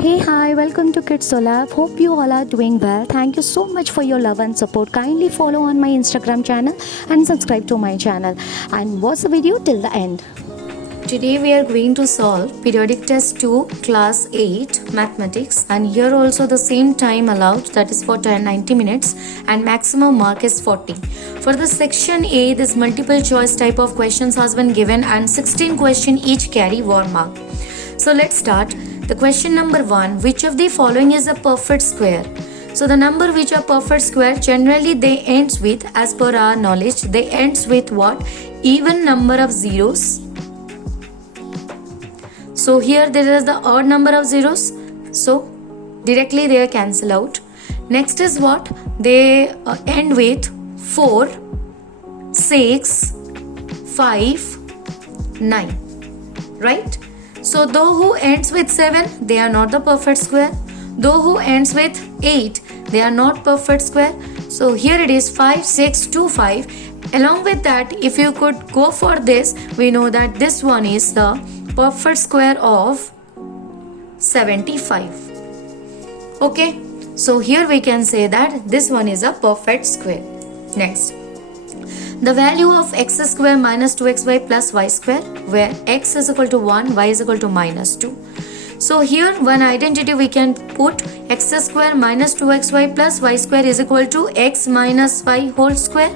Hey, hi, welcome to kidso'lab. Hope you all are doing well. Thank you so much for your love and support. Kindly follow on my Instagram channel and subscribe to my channel and watch the video till the end. Today we are going to solve periodic test 2 class 8 mathematics, and here also the same time allowed, that is for 90 minutes, and maximum mark is 40. For the section A, this multiple choice type of questions has been given and 16 question each carry 1 mark. So let's start. The question number 1, which of the following is a perfect square? So the number which are perfect square, generally they ends with, as per our knowledge, they ends with what? Even number of zeros. So here there is the odd number of zeros, so directly they are cancel out. Next is what? They end with 4, 6, 5, 9, right? So though who ends with 7, they are not the perfect square. Though who ends with 8, they are not perfect square. So here it is 5, 6, 2, 5. Along with that, if you could go for this, we know that this one is the perfect square of 75. Okay, so here we can say that this one is a perfect square. Next, the value of x square minus 2xy plus y square, where x is equal to 1, y is equal to minus 2. So here one identity we can put x square minus 2xy plus y square is equal to x minus y whole square.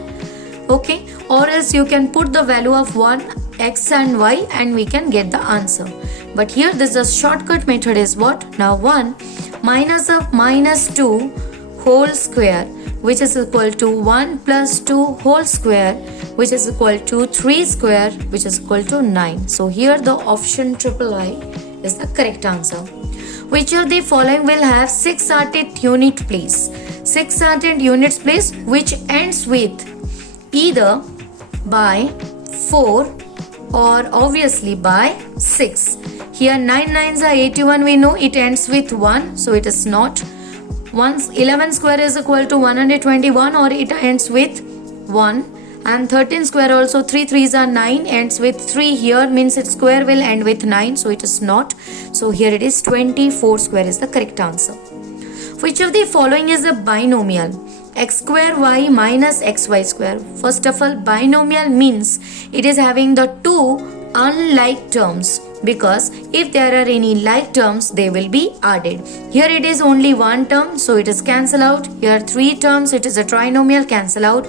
Okay, or else you can put the value of 1, x and y, and we can get the answer. But here this is a shortcut method is what? Now 1 minus of minus 2 whole square, which is equal to 1 plus 2 whole square, which is equal to 3 square, which is equal to 9. So here the option III is the correct answer. Which of the following will have 6-arted unit place? 6-arted units place which ends with either by 4 or obviously by 6. Here 9 9s are 81, we know it ends with 1, so it is not. Once 11 square is equal to 121, or it ends with 1, and 13 square also 3 3s are 9, ends with 3, here means its square will end with 9, so it is not. So here it is 24 square is the correct answer. Which of the following is a binomial? X square y minus xy square. First of all, binomial means it is having the two unlike terms, because if there are any like terms they will be added. Here it is only one term, so it is cancel out. Here 3 terms, it is a trinomial, cancel out.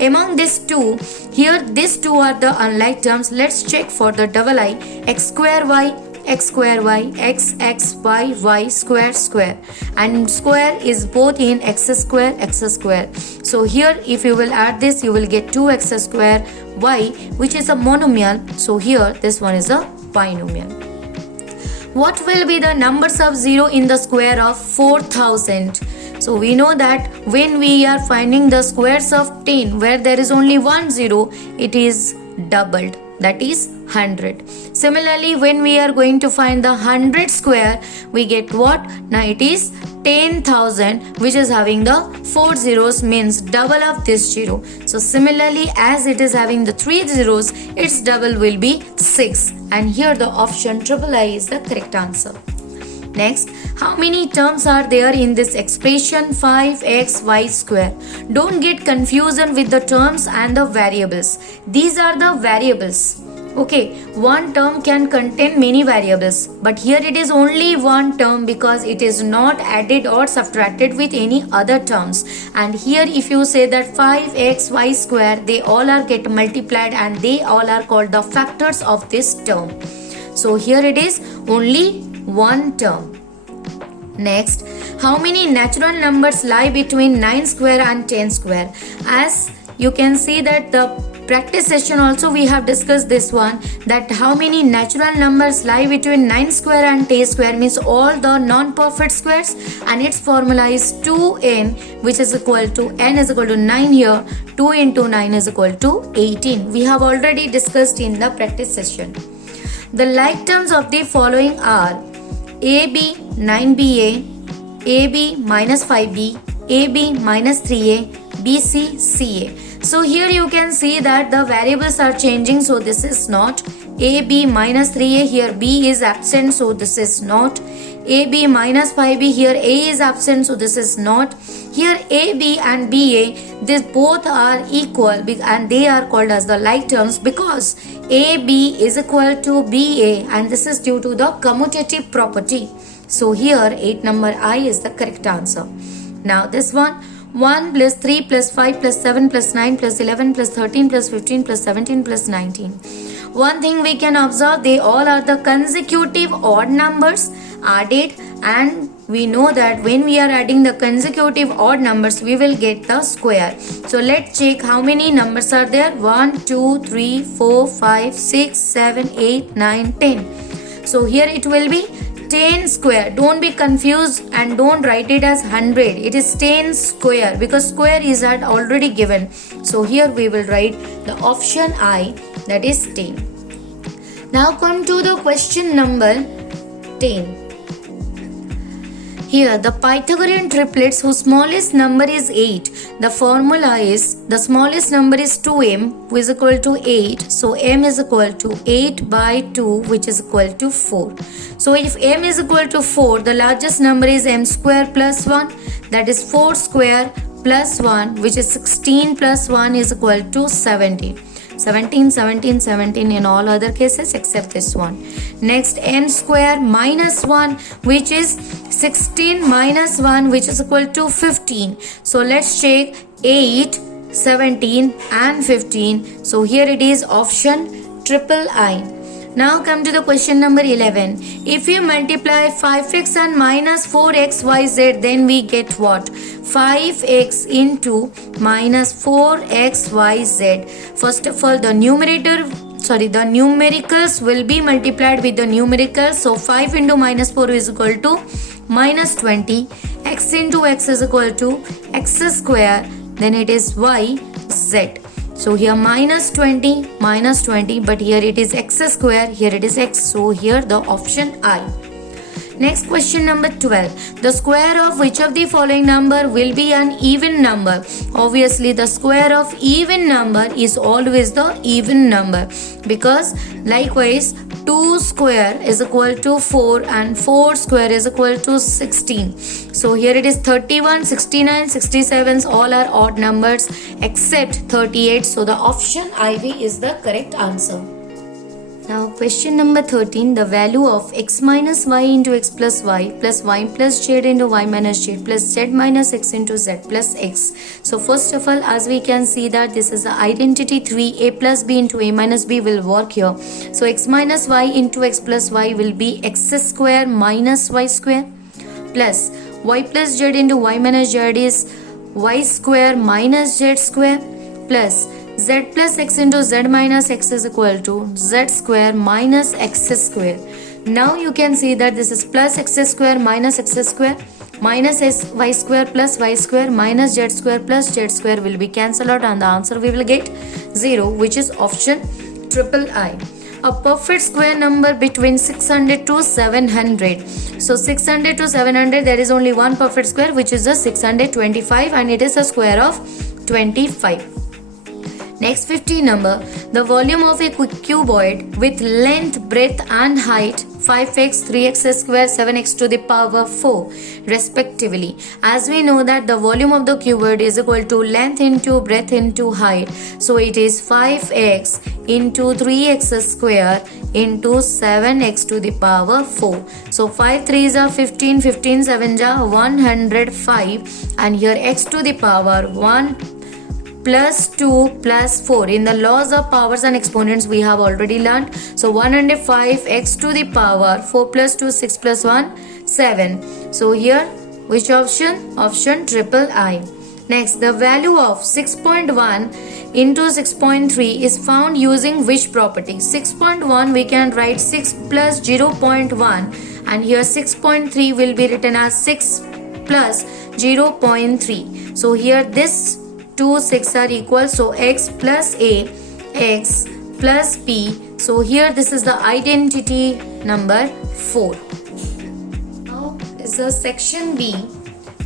Among these two, here these two are the unlike terms. Let's check for the double I. X square y, x square y, x x y, y square square, and square is both in x square, x square. So here if you will add this, you will get 2x square y, which is a monomial. So here this one is a binomial. What will be the numbers of 0 in the square of 4000? So we know that when we are finding the squares of 10 where there is only one 0, it is doubled, that is 100. Similarly, when we are going to find the 100 square, we get what? Now it is 10,000, which is having the 4 zeros, means double of this 0. So similarly, as it is having the 3 zeros, its double will be 6, and here the option III is the correct answer. Next, how many terms are there in this expression 5xy square? Don't get confusion with the terms and the variables. These are the variables. Okay, one term can contain many variables, but here it is only one term because it is not added or subtracted with any other terms. And here if you say that 5xy square, they all are get multiplied and they all are called the factors of this term. So here it is only one term. Next, how many natural numbers lie between 9 square and 10 square? As you can see that the practice session also we have discussed this one, that how many natural numbers lie between 9 square and 10 square, means all the non-perfect squares, and its formula is 2n, which is equal to n is equal to 9 here. 2 into 9 is equal to 18. We have already discussed in the practice session. The like terms of the following are AB 9BA, AB minus 5B, AB minus 3A, BC CA. So here you can see that the variables are changing, so this is not. A, B minus 3A, here B is absent, so this is not. AB minus 5B. Here A is absent, so this is not. Here AB and BA, these both are equal and they are called as the like terms because AB is equal to BA, and this is due to the commutative property. So here 8 number I is the correct answer. Now this one, 1 plus 3 plus 5 plus 7 plus 9 plus 11 plus 13 plus 15 plus 17 plus 19. One thing we can observe, they all are the consecutive odd numbers added, and we know that when we are adding the consecutive odd numbers, we will get the square. So let's check how many numbers are there. 1, 2, 3, 4, 5, 6, 7, 8, 9, 10. So here it will be 10 square. Don't be confused and don't write it as 100. It is 10 square because square is already given. So here we will write the option I, that is 10. Now come to the question number 10. Here the Pythagorean triplets whose smallest number is 8. The formula is the smallest number is 2m, which is equal to 8. So m is equal to 8 by 2, which is equal to 4. So if m is equal to 4, the largest number is m square plus 1, that is 4 square plus 1, which is 16 plus 1 is equal to 17. 17, 17, 17 in all other cases except this one. Next, m square minus 1, which is 16 minus 1, which is equal to 15. So let's check 8, 17 and 15. So here it is option triple I. Now come to the question number 11. If you multiply 5x and minus 4xyz, then we get what? 5x into minus 4xyz. First of all, the numericals will be multiplied with the numericals. So 5 into minus 4 is equal to minus 20. X into x is equal to x square. Then it is y, z. So here minus 20, but here it is x square, here it is x. So here the option I. Next question number 12. The square of which of the following number will be an even number? Obviously the square of even number is always the even number, because likewise 2 square is equal to 4 and 4 square is equal to 16. So here it is 31, 69, 67 all are odd numbers except 38. So the option IV is the correct answer. Now question number 13. The value of x minus y into x plus y plus z into y minus z plus z minus x into z plus x. So first of all, as we can see that this is the identity 3, a plus b into a minus b will work here. So x minus y into x plus y will be x square minus y square plus y plus z into y minus z is y square minus z square plus z plus x into z minus x is equal to z square minus x square. Now you can see that this is plus x square minus y square plus y square minus z square plus z square will be cancelled out, and the answer we will get 0, which is option triple I. A perfect square number between 600 to 700. So 600 to 700, there is only one perfect square, which is the 625, and it is a square of 25. Next 15 number. The volume of a cuboid with length, breadth and height 5x, 3x square, 7x to the power 4 respectively. As we know that the volume of the cuboid is equal to length into breadth into height. So it is 5x into 3x square into 7x to the power 4. So 5 3s are 15, 15 7s are 105, and here x to the power 1 plus 2 plus 4. In the laws of powers and exponents we have already learned. So 105 x to the power 4 plus 2 6 plus 1 7. So here which option? Option triple I. Next, the value of 6.1 into 6.3 is found using which property? 6.1 we can write 6 plus 0.1, and here 6.3 will be written as 6 plus 0.3. So here this 2 6 are equal, so x plus a, x plus b. So here this is the identity number 4. Now is the section B,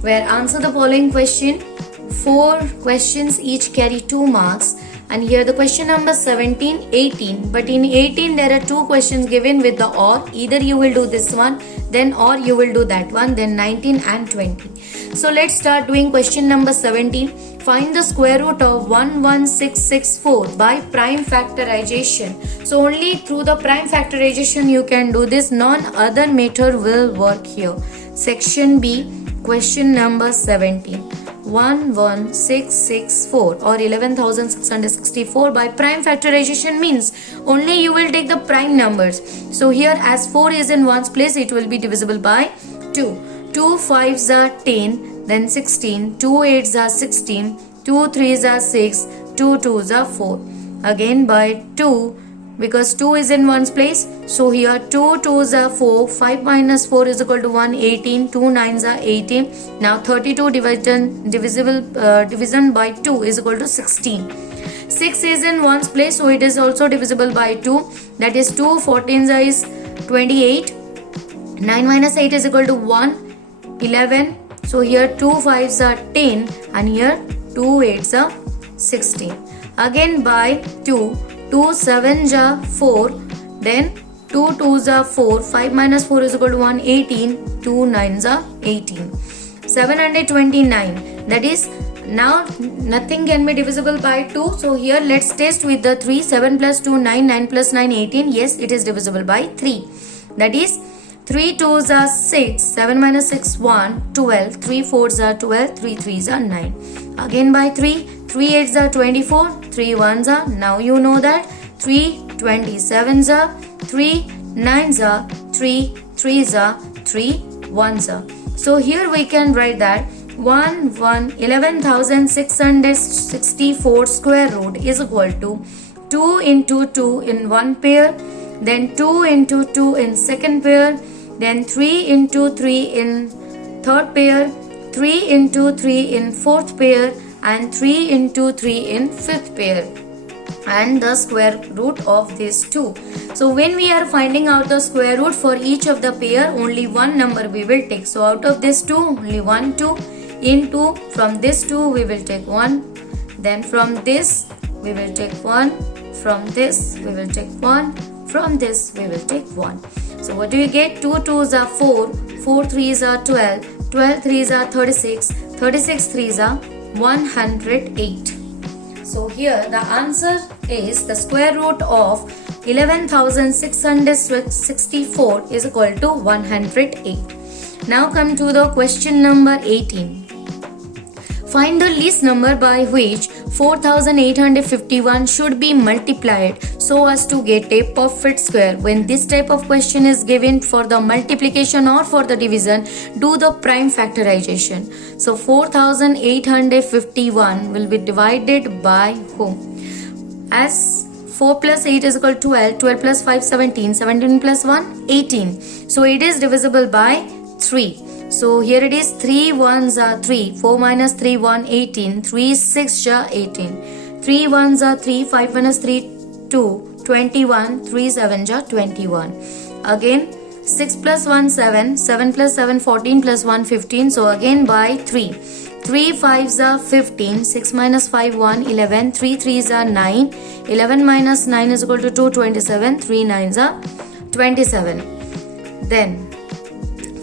where answer the following question. 4 questions each carry 2 marks, And here the question number 17, 18. But in 18 there are two questions given with the or. Either you will do this one, then or you will do that one, then 19 and 20. So let's start doing question number 17. Find the square root of 11664 by prime factorization. So only through the prime factorization you can do this. None other method will work here. Section B, question number 17. 11664 or 11,664 by prime factorization means only you will take the prime numbers. So here as 4 is in ones place, it will be divisible by 2. 2 5s are 10, then 16, 2 8s are 16, 2 3s are 6, 2 2s are 4. Again by 2, because 2 is in ones place, so here 2 2s are 4, 5 minus 4 is equal to 1, 18, 2 9s are 18. Now 32 division by 2 is equal to 16. 6 is in ones place, so it is also divisible by 2, that is 2 14s is 28. 9 minus 8 is equal to 1, 11. So here 2 5s are 10 and here 2 8s are 16. Again by 2, 2 7s are 4, then 2 2s are 4, 5 minus 4 is equal to 1, 18, 2 9s are 18. 729, that is now nothing can be divisible by 2, so here let's test with the 3. 7 plus 2 9, 9 plus 9 18, yes it is divisible by 3, that is 3 2s are 6, 7 minus 6 1, 12, 3 4s are 12, 3 3s are 9. Again by 3, 3 8s are 24, 3 1s are, now you know that 3 27s are, 3 9s are, 3 3s are, 3 1s are. So here we can write that 11,664 square root is equal to 2 into 2 in one pair, then 2 into 2 in second pair, then 3 into 3 in third pair, 3 into 3 in fourth pair, and 3 into 3 in fifth pair, and the square root of these two. So when we are finding out the square root for each of the pair, only one number we will take. So out of this 2, only 1 2. In 2, from this 2 we will take 1, then from this we will take 1, from this we will take 1, from this we will take 1. So what do you get? 2 2s are 4, 4 3s are 12, 12 3s are 36, 36 3s are 108. So here the answer is the square root of 11,664 is equal to 108. Now come to the question number 18. Find the least number by which 4,851 should be multiplied so as to get a perfect square. When this type of question is given for the multiplication or for the division, do the prime factorization. So 4,851 will be divided by whom? As 4 plus 8 is equal to 12, 12 plus 5 17, 17 plus 1 18. So it is divisible by 3. So here it is 3 1s are 3, 4 minus 3 1 18, 3 6 are 18, 3 1s are 3, 5 minus 3 2, 21, 3 7s are 21. Again 6 plus 1 7, 7 plus 7 14 plus 1 15, so again by 3. 3 5s are 15, 6 minus 5 1 11, 3 3s are 9, 11 minus 9 is equal to 2 27, 3 9s are 27. Then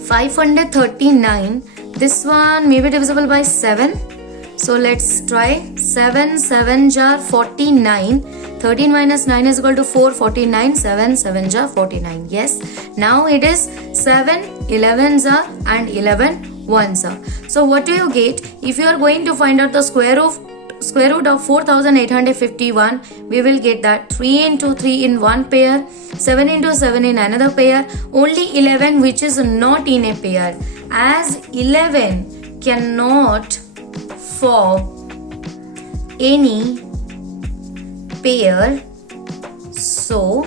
539, this one may be divisible by 7. So let's try. 7 7s are 49, 13 minus 9 is equal to 4, 49, 7 7s are 49. Yes, now it is 7 11s are and 11 1s are. So what do you get? If you are going to find out the square root of 4,851, we will get that 3 into 3 in one pair, 7 into 7 in another pair, only 11 which is not in a pair, as 11 cannot form any pair. So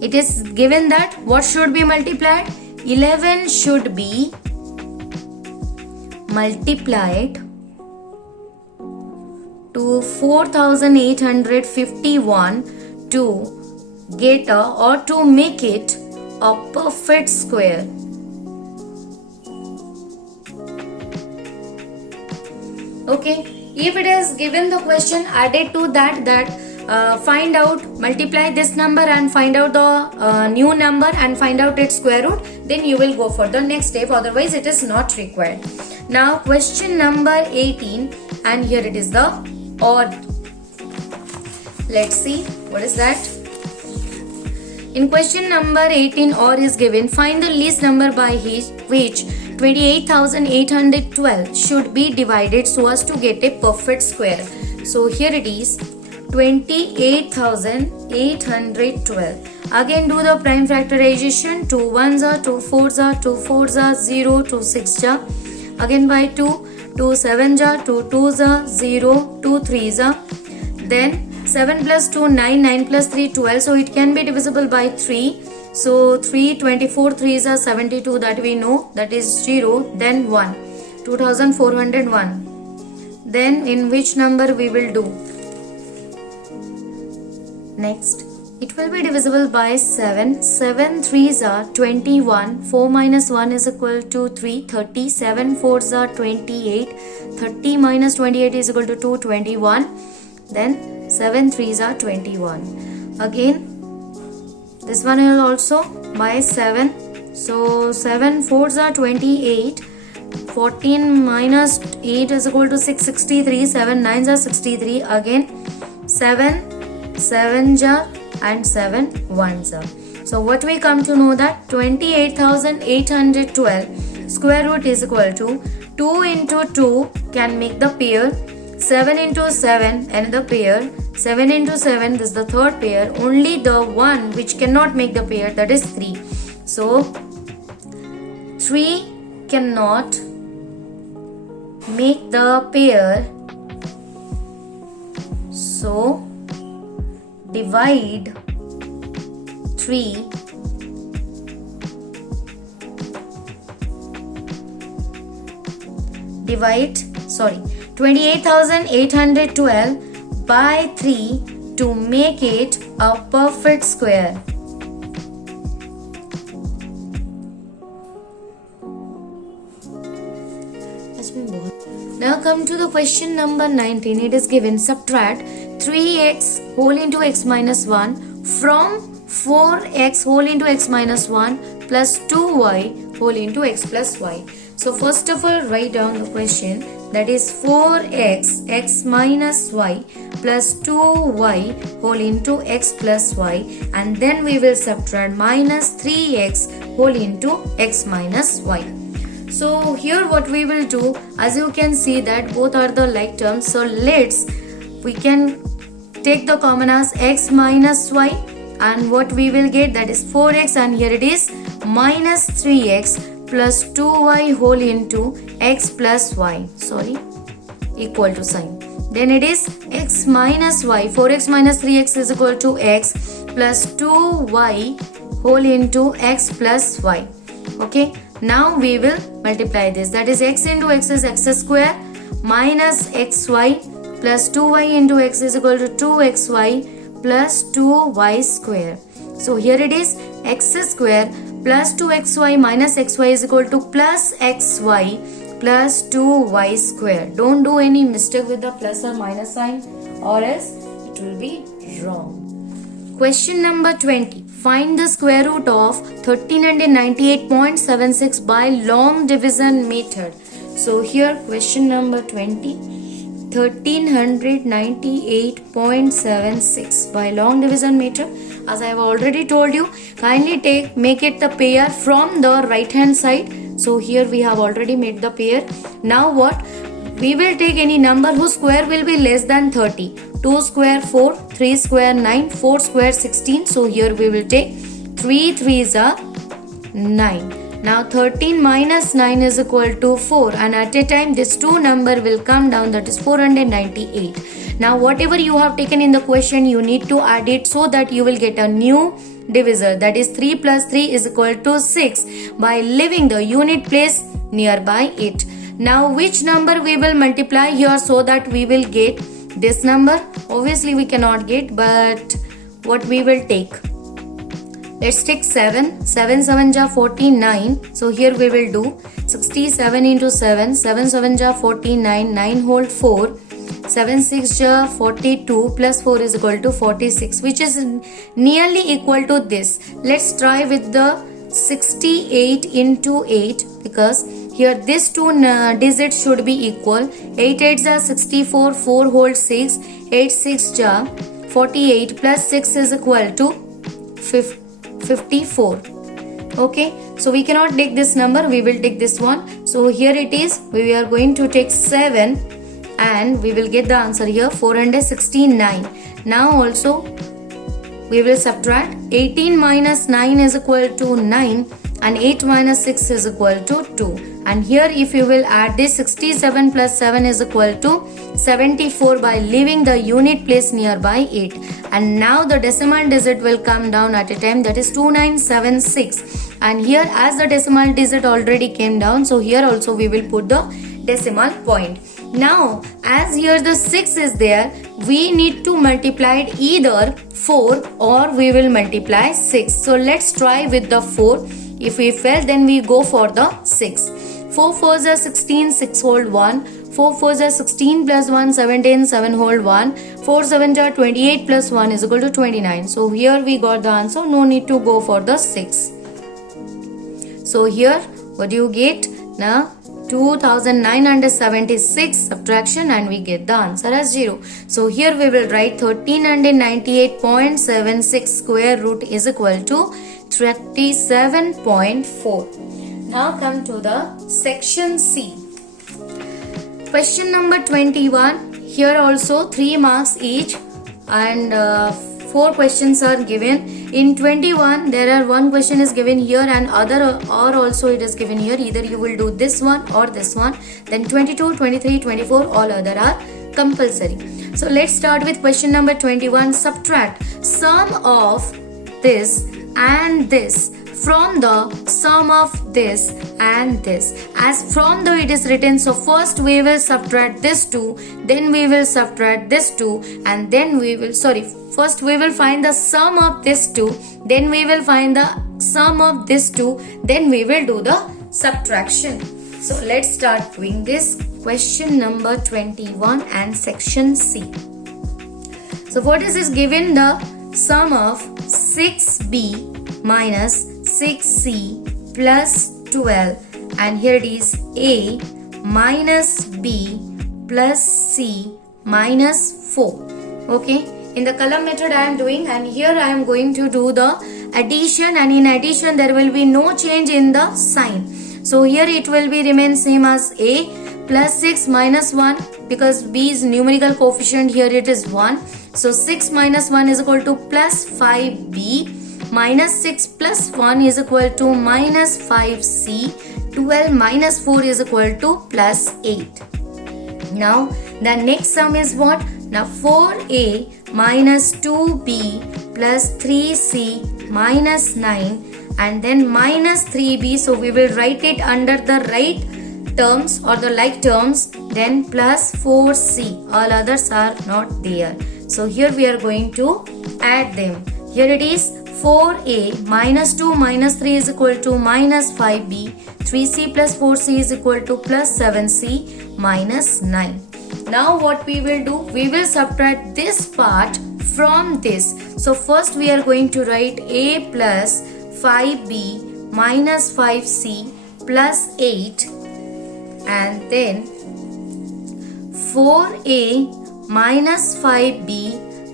it is given that what should be multiplied? 11 should be multiplied to 4,851 to get or to make it a perfect square. Okay, if it is given the question added to that find out, multiply this number and find out the new number and find out its square root, then you will go for the next step, otherwise it is not required. Now question number 18, and here it is the odd. Let's see what is that. In question number 18, or is given, find the least number by which 28,812 should be divided so as to get a perfect square. So here it is 28,812. Again do the prime factorization. 2 1s are 2 4s are 2 4s are 0, 2 6s are again by 2, 2 7s are 2 2s are 0, 2 3s are, then 7 plus 2 9, 9 plus 3 12, so it can be divisible by 3. So 3 24 3s are 72, that we know, that is 0, then 1, 2401. Then in which number we will do? Next, it will be divisible by 7. 7 3s are 21. 4 minus 1 is equal to 3. 30. 7 4s are 28. 30 minus 28 is equal to 2. 21. Then 7 3s are 21. Again, this one is also by 7. So 7 4s are 28. 14 minus 8 is equal to 6. 63. 7 9s are 63. Again 7 7s are and 7 1s are. So what we come to know that 28,812 square root is equal to 2 into 2 can make the pair, 7 into 7 another pair, 7 into 7 this is the third pair, only the one which cannot make the pair, that is 3. So 3 cannot make the pair, so divide 3 28,812 by 3 to make it a perfect square. Now come to the question number 19. It is given, subtract 3x whole into x minus 1 from 4x whole into x minus 1 plus 2y whole into x plus y. So first of all, write down the question, that is 4x x minus y plus 2y whole into x plus y, and then we will subtract minus 3x whole into x minus y. So here what we will do, as you can see that both are the like terms, so we can take the common as x minus y, and what we will get, that is 4x, and here it is minus 3x plus 2y whole into x plus y, equal to sign. Then it is x minus y, 4x minus 3x is equal to x plus 2y whole into x plus y. Okay, now we will multiply this, that is x into x is x square minus xy plus 2y into x is equal to 2xy plus 2y square. So here it is x square plus 2xy minus xy is equal to plus xy plus 2y square. Don't do any mistake with the plus or minus sign, or else it will be wrong. Question number 20. Find the square root of 1398.76 by long division method. So here question number 20. 1398.76 by long division method. As I have already told you, kindly make it the pair from the right hand side. So here we have already made the pair. Now what? We will take any number whose square will be less than 30. 2 square 4, 3 square 9, 4 square 16. So here we will take 3 3s are 9. Now 13 minus 9 is equal to 4, and at a time this 2 number will come down, that is 498. Now whatever you have taken in the question, you need to add it so that you will get a new divisor, that is 3 plus 3 is equal to 6 by leaving the unit place nearby it. Now which number we will multiply here so that we will get this number? Obviously we cannot get, but what we will take? Let's take 7. 7 7 ja 49. So here we will do 67 into 7. 7 7 ja 49. 9 whole 4. 7 6 ja 42 plus 4 is equal to 46, which is nearly equal to this. Let's try with the 68 into 8, because here this two digits should be equal. 8 8 ja 64, 4 whole 6, 8 6 ja 48 plus 6 is equal to 54. Okay, so we cannot take this number, we will take this one. So here it is, we are going to take 7 and we will get the answer here, 469. Now also we will subtract. 18 minus 9 is equal to 9 and 8 minus 6 is equal to 2. And here if you will add this, 67 plus 7 is equal to 74 by leaving the unit place nearby 8. And now the decimal digit will come down at a time, that is 2976. And here as the decimal digit already came down, so here also we will put the decimal point. Now as here the 6 is there, we need to multiply it either 4 or we will multiply 6. So let's try with the 4. If we fail, then we go for the 6. 4 4s are 16, 6 whole 1. 4 4s are 16 plus 1, 17, 7 whole 1. 4 7s are 28 plus 1 is equal to 29. So here we got the answer, no need to go for the 6. So here what do you get? Now 2976 subtraction and we get the answer as 0. So here we will write 1398.76 square root is equal to 37.4. Now come to the section C. Question number 21. Here also 3 marks each and 4 questions are given. In 21 there are 1 question is given here and other or also it is given here. Either you will do this one or this one. Then 22, 23, 24 all other are compulsory. So let's start with question number 21. Subtract sum of this and this from the sum of this and this. As from the it is written, so first we will subtract this 2, then we will subtract this 2 and then we will, first we will find the sum of this 2, then we will find the sum of this 2, then we will do the subtraction. So let's start doing this. Question number 21 and section C. So what is this given? The sum of 6b minus 6c plus 12, and here it is a minus b plus c minus 4. Okay, in the column method I am doing, and here I am going to do the addition, and in addition there will be no change in the sign. So here it will be remain same as a plus 6 minus 1, because b is numerical coefficient, here it is 1. So 6 minus 1 is equal to plus 5b, minus 6 plus 1 is equal to minus 5c, 12 minus 4 is equal to plus 8. Now the next sum is what? Now 4a minus 2b plus 3c minus 9 and then minus 3b. So we will write it under the right terms or the like terms, then plus 4c. All others are not there. So here we are going to add them. Here it is 4a minus 2 minus 3 is equal to minus 5b. 3c plus 4c is equal to plus 7c minus 9. Now what we will do? We will subtract this part from this. So first we are going to write a plus 5b minus 5c plus 8 and then 4a minus 5b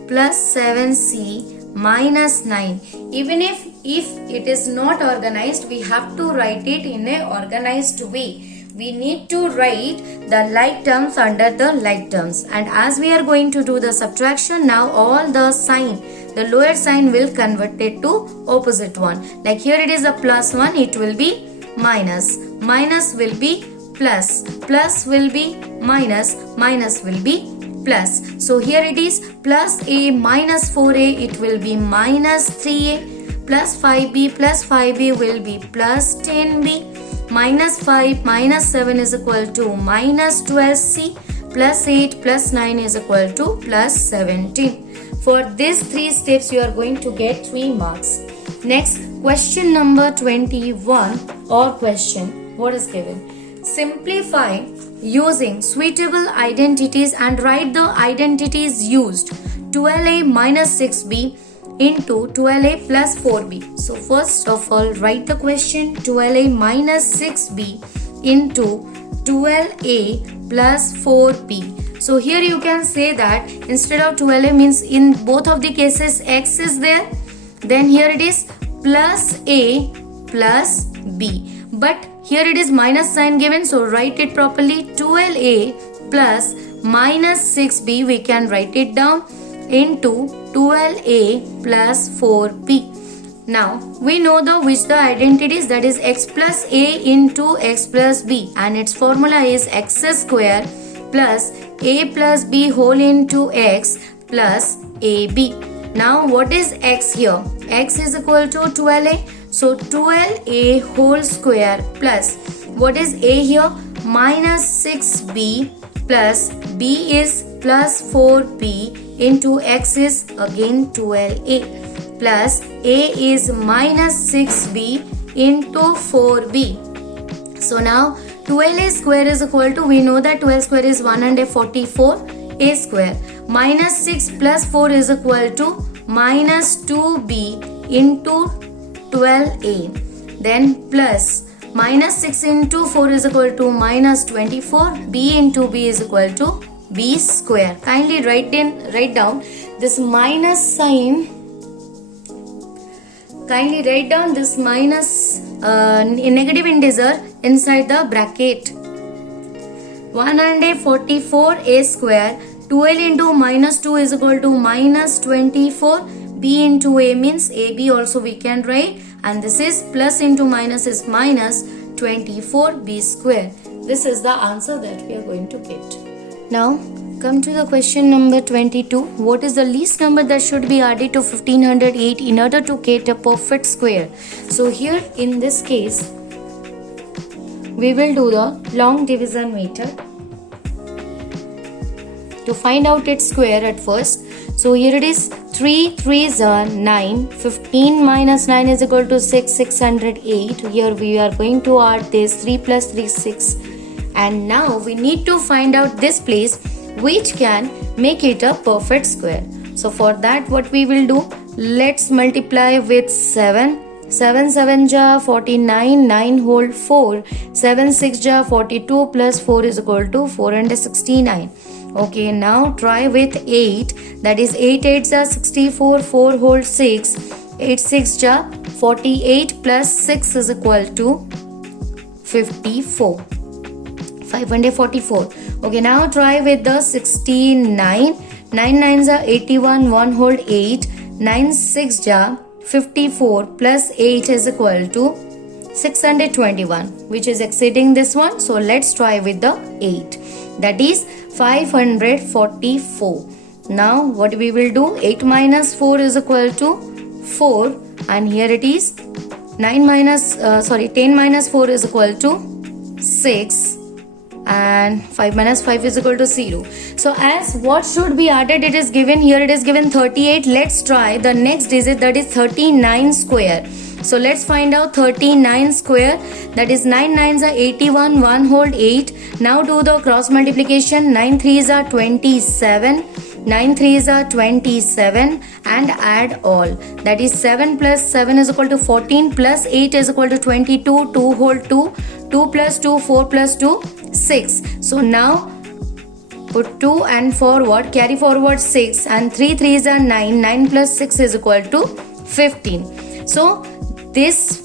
plus 7c minus 9. Even if it is not organized, we have to write it in a organized way. We need to write the like terms under the like terms, and as we are going to do the subtraction, now all the sign, the lower sign will convert it to opposite one. Like here it is a plus 1, it will be minus, minus will be plus, plus will be minus, minus will be plus. So here it is plus a minus 4a, it will be minus 3a, plus 5b will be plus 10b, minus 5 minus 7 is equal to minus 12c, plus 8 plus 9 is equal to plus 17. For these 3 steps you are going to get 3 marks. Next, question number 21 or question. What is given? simplify using suitable identities and write the identities used. 12a minus 6b into 12a plus 4b. So first of all, write the question 12a minus 6b into 12a plus 4b. So here you can say that instead of 12a means in both of the cases x is there, then here it is plus a plus b, but here it is minus sign given, so write it properly. 12a plus minus 6b, we can write it down, into 12a plus 4b. Now we know the identities, that is x plus a into x plus b, and its formula is x square plus a plus b whole into x plus ab. Now what is x here? X is equal to 12a, so 12a whole square plus what is a here? Minus 6b plus b is plus 4b into x is again 12a plus a is minus 6b into 4b. So now 12a square is equal to, we know that 12 square is 144 a square, minus 6 plus 4 is equal to minus 2b into 12a, then plus minus 6 into 4 is equal to minus 24, b into b is equal to b square. Kindly write down this minus sign. Kindly write down this minus negative integer inside the bracket. 144 a square, 12 into minus 2 is equal to minus 24, b into a means ab also we can write, and this is plus into minus is minus 24b square. This is the answer that we are going to get. Now come to the question number 22. What is the least number that should be added to 1508 in order to get a perfect square? So here in this case we will do the long division method to find out its square at first. So here it is 3 3s are 9, 15 minus 9 is equal to 6, 608. Here we are going to add this 3 plus 3 6, and now we need to find out this place which can make it a perfect square. So for that what we will do, let's multiply with 7. 7 7 ja 49, 9 whole 4, 7 6 ja 42 plus 4 is equal to 469. Okay, now try with 8, that is 8 8s are 64, 4 whole 6, 8 6 ja 48 plus 6 is equal to 54, 544. Okay, now try with the 69, 9 9s are 81, 1 whole 8, 9 6 ja 54 plus 8 is equal to 621, which is exceeding this one. So let's try with the 8, that is 544. Now what we will do, 8 minus 4 is equal to 4, and here it is 10 minus 4 is equal to 6, and 5 minus 5 is equal to 0. So as what should be added, it is given here, it is given 38. Let's try the next digit, that is 39 square. So let's find out 39 square, that is 9 9s are 81, 1 whole 8. Now do the cross multiplication. 9 3s are 27, 9 3s are 27, and add all, that is 7 plus 7 is equal to 14 plus 8 is equal to 22, 2 whole 2, 2 plus 2, 4 plus 2, 6. So now put 2 and forward, carry forward 6, and 3 3s are 9, 9 plus 6 is equal to 15. So this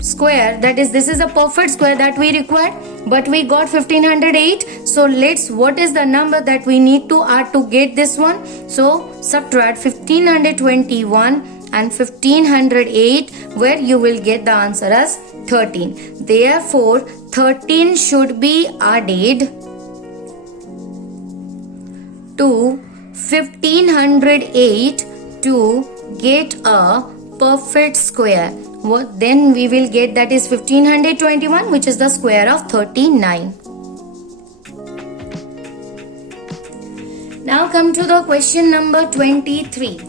square, that is this is a perfect square that we required, but we got 1508. So let's, what is the number that we need to add to get this one? So subtract 1521 and 1508, where you will get the answer as 13. Therefore 13 should be added to 1508 to get a perfect square. What then we will get, that is 1521, which is the square of 39. Now come to the question number 23.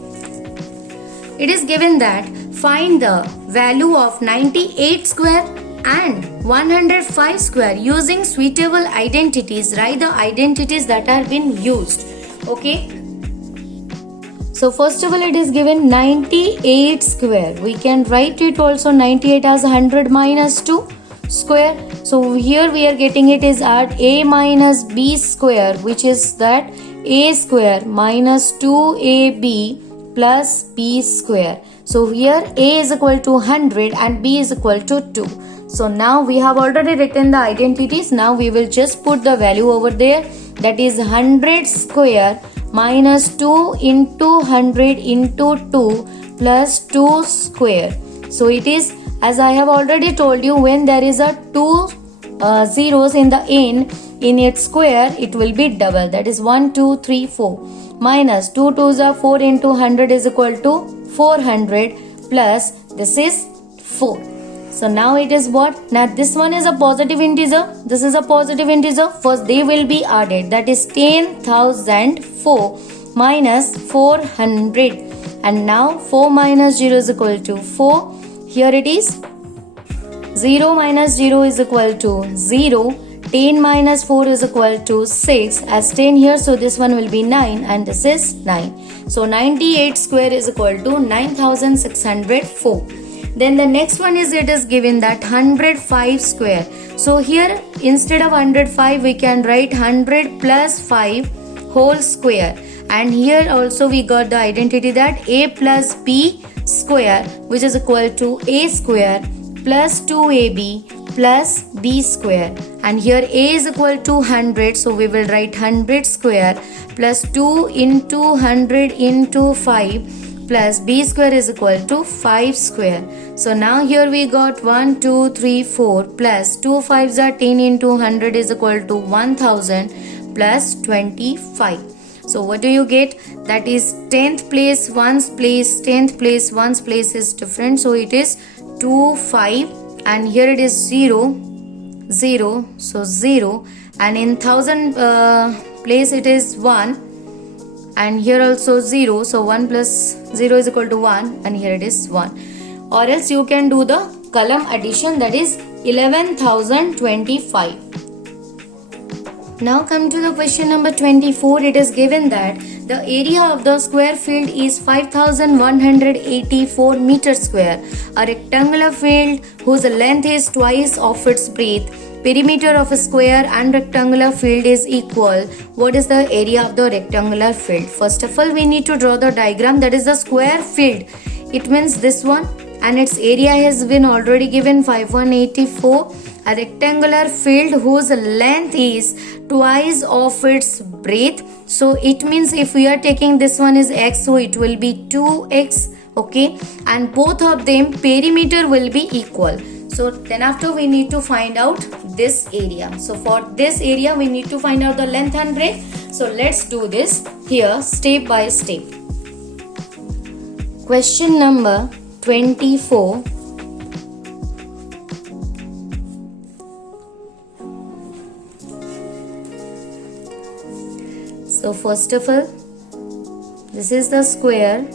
It is given that find the value of 98 square and 105 square. Using suitable identities, write the identities that are been used. Okay. So first of all, it is given 98 square. We can write it also 98 as 100 minus 2 square. So here we are getting it is at a minus b square, which is that a square minus 2ab plus b square. So here a is equal to 100 and b is equal to 2. So now we have already written the identities. Now we will just put the value over there. That is 100 square minus 2 into 100 into 2 plus 2 square. So it is, as I have already told you, when there is a 2 zeros in the end in its square, it will be double. That is 1, 2, 3, 4. Minus 2 2s are 4 into 100 is equal to 400 plus this is 4. So now it is what? Now this one is a positive integer. This is a positive integer. First they will be added. That is 10,004 minus 400. And now 4 minus 0 is equal to 4. Here it is 0 minus 0 is equal to 0. 10 minus 4 is equal to 6. As 10 here, so this one will be 9 and this is 9. So 98 square is equal to 9604. Then the next one is, it is given that 105 square. So here instead of 105 we can write 100 plus 5 whole square. And here also we got the identity that a plus b square, which is equal to a square plus 2ab plus b square. And here a is equal to 100, so we will write 100 square plus 2 into 100 into 5 plus b square is equal to 5 square. So now here we got 1, 2, 3, 4 plus 2 5s are 10 into 100 is equal to 1000 plus 25. So what do you get? That is 10th place, 1's place, 10th place, 1's place is different. So it is 2, 5 and here it is 0, 0. So 0 and in 1000 place it is 1 and here also 0. So 1 plus 0 is equal to 1 and here it is 1. Or else you can do the column addition, that is 11,025. Now come to the question number 24. It is given that the area of the square field is 5184 meter square. A rectangular field whose length is twice of its breadth. Perimeter of a square and rectangular field is equal. What is the area of the rectangular field? First of all, we need to draw the diagram. That is the square field. It means this one, and its area has been already given 5184. A rectangular field whose length is twice of its breadth. So it means if we are taking this one is x, so it will be 2x. Okay, and both of them perimeter will be equal. So then after we need to find out this area. So for this area we need to find out the length and breadth. So let's do this here step by step. Question number 24. So first of all, this is the square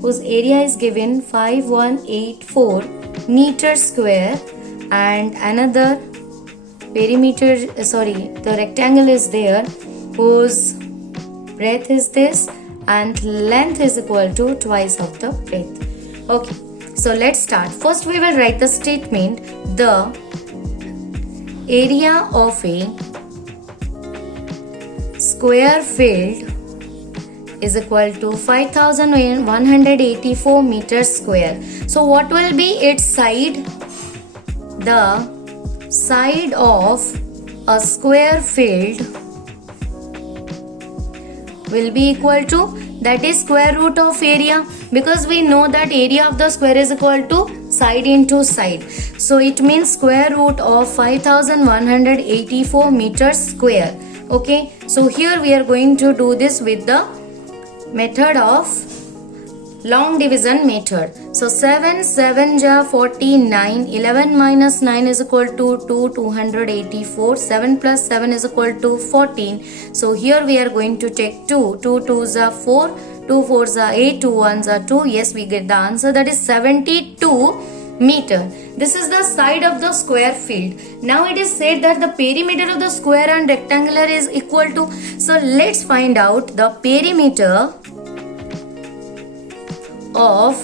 whose area is given 5184 meter square, and another perimeter, the rectangle is there whose breadth is this and length is equal to twice of the breadth. Okay, so let's start. First we will write the statement. The area of a square field is equal to 5184 meters square. So what will be its side? The side of a square field will be equal to, that is square root of area, because we know that area of the square is equal to side into side. So it means square root of 5184 meters square. Okay, so here we are going to do this with the method of long division method. So 7 7 ja 49, 11 minus 9 is equal to 284, 7 plus 7 is equal to 14. So here we are going to take 2 2s are 4, 2 4s are 8, 2 1s are 2. Yes, we get the answer, that is 72 meter. This is the side of the square field. Now it is said that the perimeter of the square and rectangular is equal to. So let's find out the perimeter of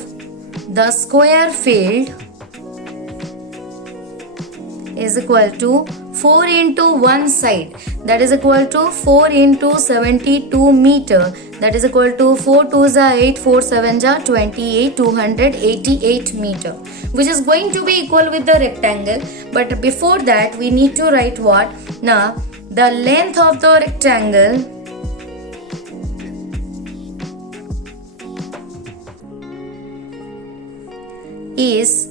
the square field is equal to 4 into one side, that is equal to 4 into 72 meter, that is equal to 4 2s are 8, 4 7s are 28, 288 meter, which is going to be equal with the rectangle. But before that we need to write what? Now the length of the rectangle is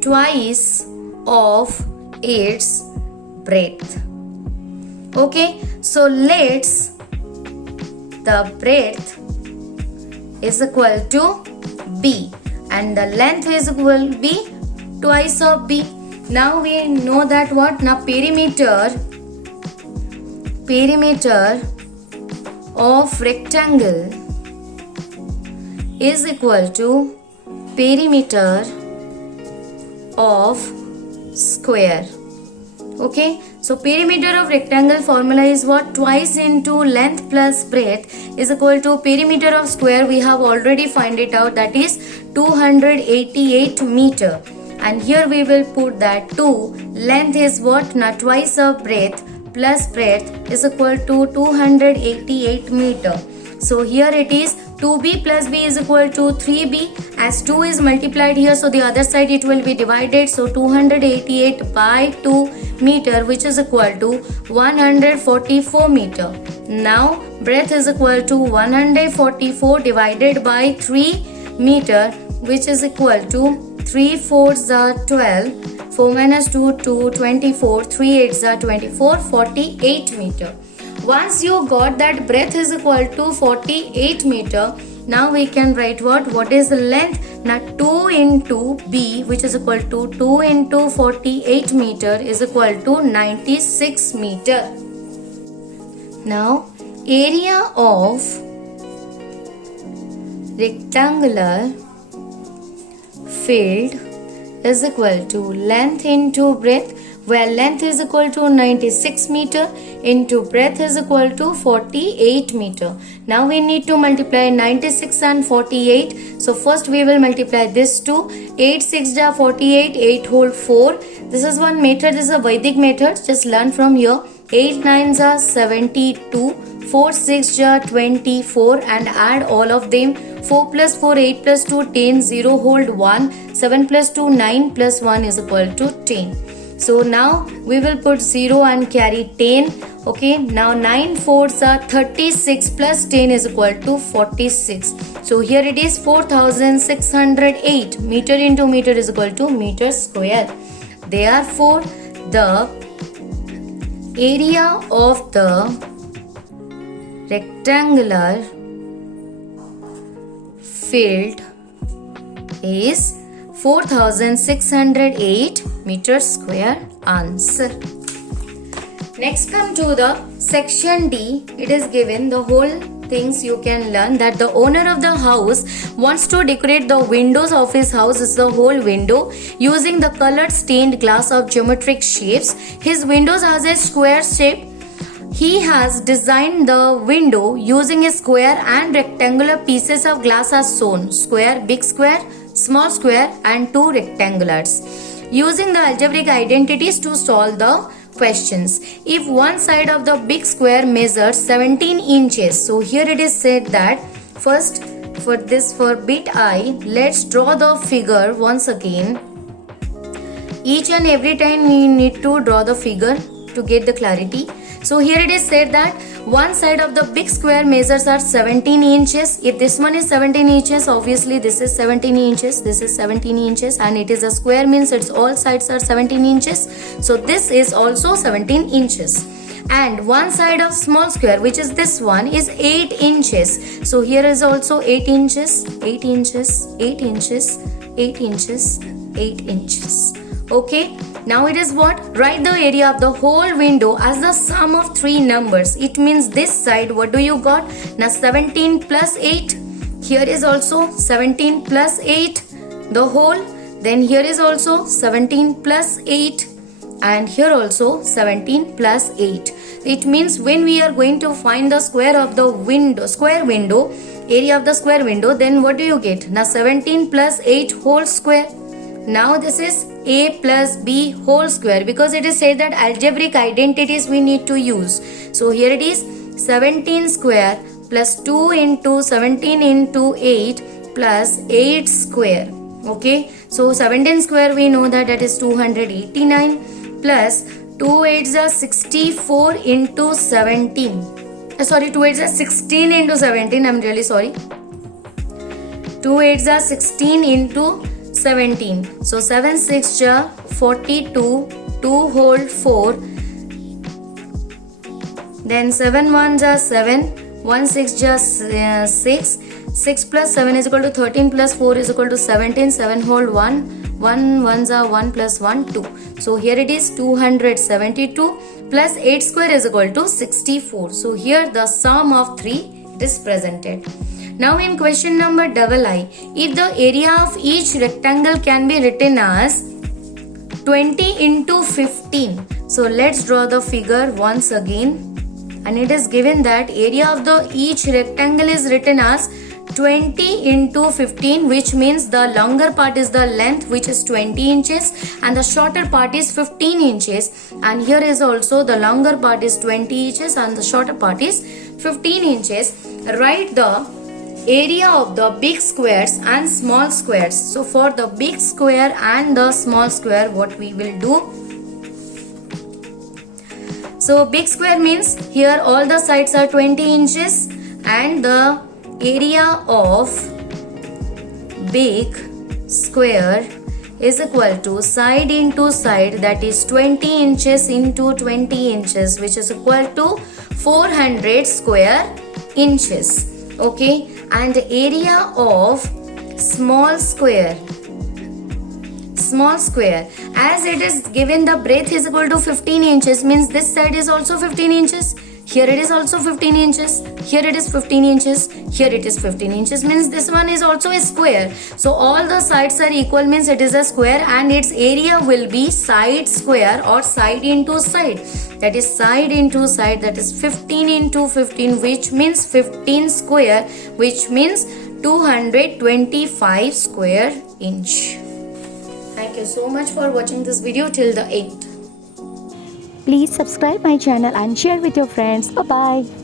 twice of its breadth. Okay, so let's the breadth is equal to b and the length is equal to b twice of b. Now we know that what? Now perimeter of rectangle is equal to perimeter of square. Okay, so perimeter of rectangle formula is what? Twice into length plus breadth is equal to perimeter of square. We have already find it out, that is 288 meter, and here we will put that 2 length is what? Now twice of breadth plus breadth is equal to 288 meter. So here it is 2b plus b is equal to 3b, as 2 is multiplied here, so the other side it will be divided. So 288 by 2 meter, which is equal to 144 meter. Now breadth is equal to 144 divided by 3 meter, which is equal to 3 4s are 12, 4 minus 2 2, 24, 3 8s are 24, 48 meter. Once you got that breadth is equal to 48 meter, now we can write what is the length? Now 2 into b, which is equal to 2 into 48 meter is equal to 96 meter. Now area of rectangular field is equal to length into breadth, where length is equal to 96 meter into breadth is equal to 48 meter. Now we need to multiply 96 and 48. So first we will multiply this two. 8 6 are 48, 8 whole 4. This is one method, this is a Vedic method, just learn from here. 8 9s are 72, 4 6 are 24, and add all of them. 4 plus 4, 8 plus 2, 10, 0 hold 1, 7 plus 2, 9 plus 1 is equal to 10. So now we will put 0 and carry 10. Okay, now 9 4s are 36 plus 10 is equal to 46. So here it is 4608 meter into meter is equal to meter square. Therefore, the area of the rectangular field is 4608 meter square. Answer. Next come to the section D. It is given the whole things you can learn, that the owner of the house wants to decorate the windows of his house, is the whole window, using the colored stained glass of geometric shapes. His windows has a square shape. He has designed the window using a square and rectangular pieces of glass as shown. Square, big square, small square and two rectangulars. Using the algebraic identities to solve the questions. If one side of the big square measures 17 inches, so here it is said that first for bit I, let's draw the figure once again. Each and every time we need to draw the figure to get the clarity. So here it is said that one side of the big square measures are 17 inches. If this one is 17 inches, obviously this is 17 inches, this is 17 inches, and it is a square means its all sides are 17 inches. So this is also 17 inches. And one side of small square, which is this one, is 8 inches. So here is also 8 inches, 8 inches, 8 inches, 8 inches, 8 inches. Okay, now it is what? Write the area of the whole window as the sum of three numbers. It means this side, what do you got? Now 17 plus 8. Here is also 17 plus 8. The whole. Then here is also 17 plus 8, and here also 17 plus 8. It means when we are going to find the square of the window, area of the square window, then what do you get? Now 17 plus 8 whole square. Now this is a plus b whole square, because it is said that algebraic identities we need to use. So here it is 17 square plus 2 into 17 into 8 plus 8 square. Okay, so 17 square we know that is 289 plus 2 8s are 64 into 17. Sorry, 2 8s are 16 into 17. I'm really sorry. 2 8s are 16 into 17. So 7 6 are 42. 2 whole 4. Then 7 1s are 7. 1 6 are 6. 6 plus 7 is equal to 13 plus 4 is equal to 17. 7 whole 1. 1 1s are 1 plus 1 2. So here it is 272 plus 8 square is equal to 64. So here the sum of 3 is presented. Now in question number II, if the area of each rectangle can be written as 20 into 15. So let's draw the figure once again. And it is given that area of the each rectangle is written as 20 into 15, which means the longer part is the length, which is 20 inches, and the shorter part is 15 inches. And here is also the longer part is 20 inches and the shorter part is 15 inches. Write the area of the big squares and small squares. So for the big square and the small square, what we will do? So big square means here all the sides are 20 inches and the area of big square is equal to side into side, that is 20 inches into 20 inches, which is equal to 400 square inches. Okay, and the area of small square, as it is given the breadth is equal to 15 inches, means this side is also 15 inches, here it is also 15 inches, here it is 15 inches, here it is 15 inches, means this one is also a square. So all the sides are equal, means it is a square, and its area will be side square or side into side, that is side into side, that is 15 into 15, which means 15 square, which means 225 square inch. Thank you so much for watching this video till the end. Please subscribe my channel and share with your friends. Bye bye.